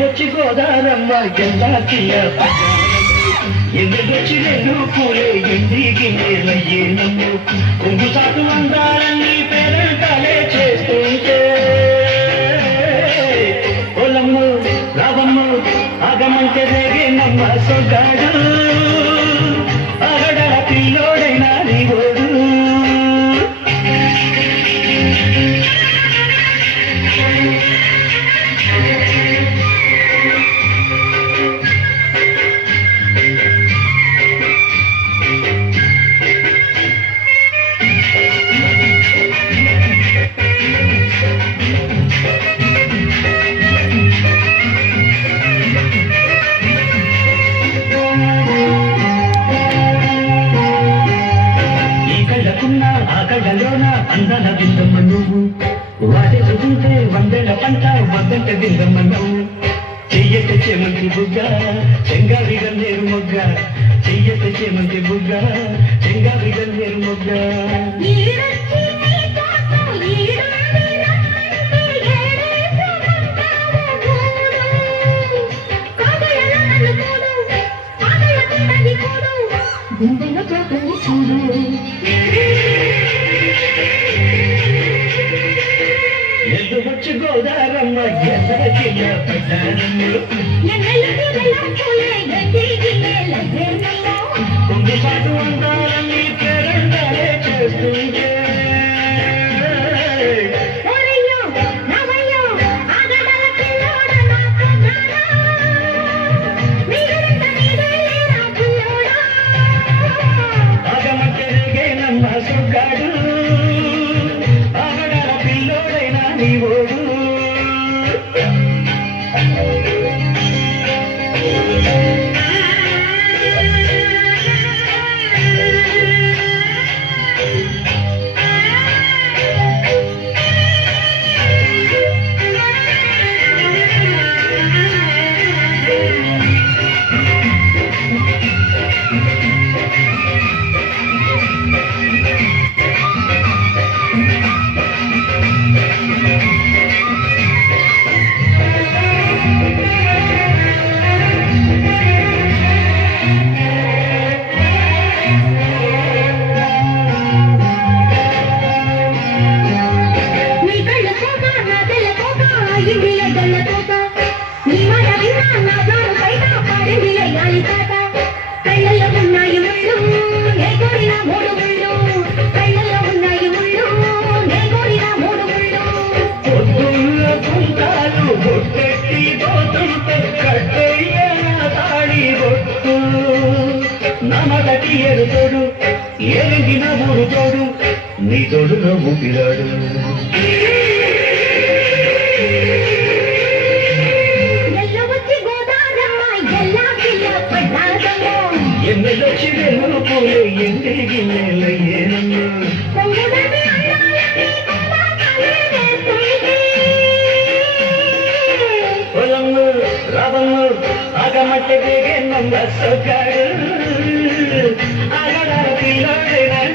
ఎదురొచ్చి గోదారమ్మ ఎందాకియ ఎదురొచ్చి రెండు పూలే ఎండికి నేలయ్యేనమ్ము కొంగు సాటు అందాలన్నీ పేరంటాలే చేస్తుంటే పొలమ్ము రావమ్ము ఆగమంటే రేగేనమ్మ సొగ్గాడు అగడ పిల్లోడైనా నీ ఓడు ఆకడలోన అందాల బిందమ్మ నువ్వు వాటి చూస్తుంటే వందల పంట వద్దంట బిందమ్మ నువ్వు చెయ్యత చేమంతి బుగ్గ చెంగావి గన్నేరు మొగ్గ చెయ్యత చేమంతి బుగ్గ చెంగావి గన్నేరు మొగ్గ ఎదురొచ్చి గోదారమ్మ ఎదరకియ పడ్డారమ్మ కొంగు పాటు అందాలన్నీ పేరంటాలే చేస్తుంటే సుగాడు ఆగడాల పిల్లోడైనా నీ ఓడు నమగటి ఎరుతోడు ఏలిగిన ఊరు తోడు నీ తోడుగా ఊపిరాడు ఎన్నెలొచ్చి వెన్ను పూలే ఎండిగి నేలయ్యేనమ్మ పొలమ్ము రావమ్ము ఆగమట్టె దిగే నమ్మ సొగ్గాడు అగడ పిల్లోడైనా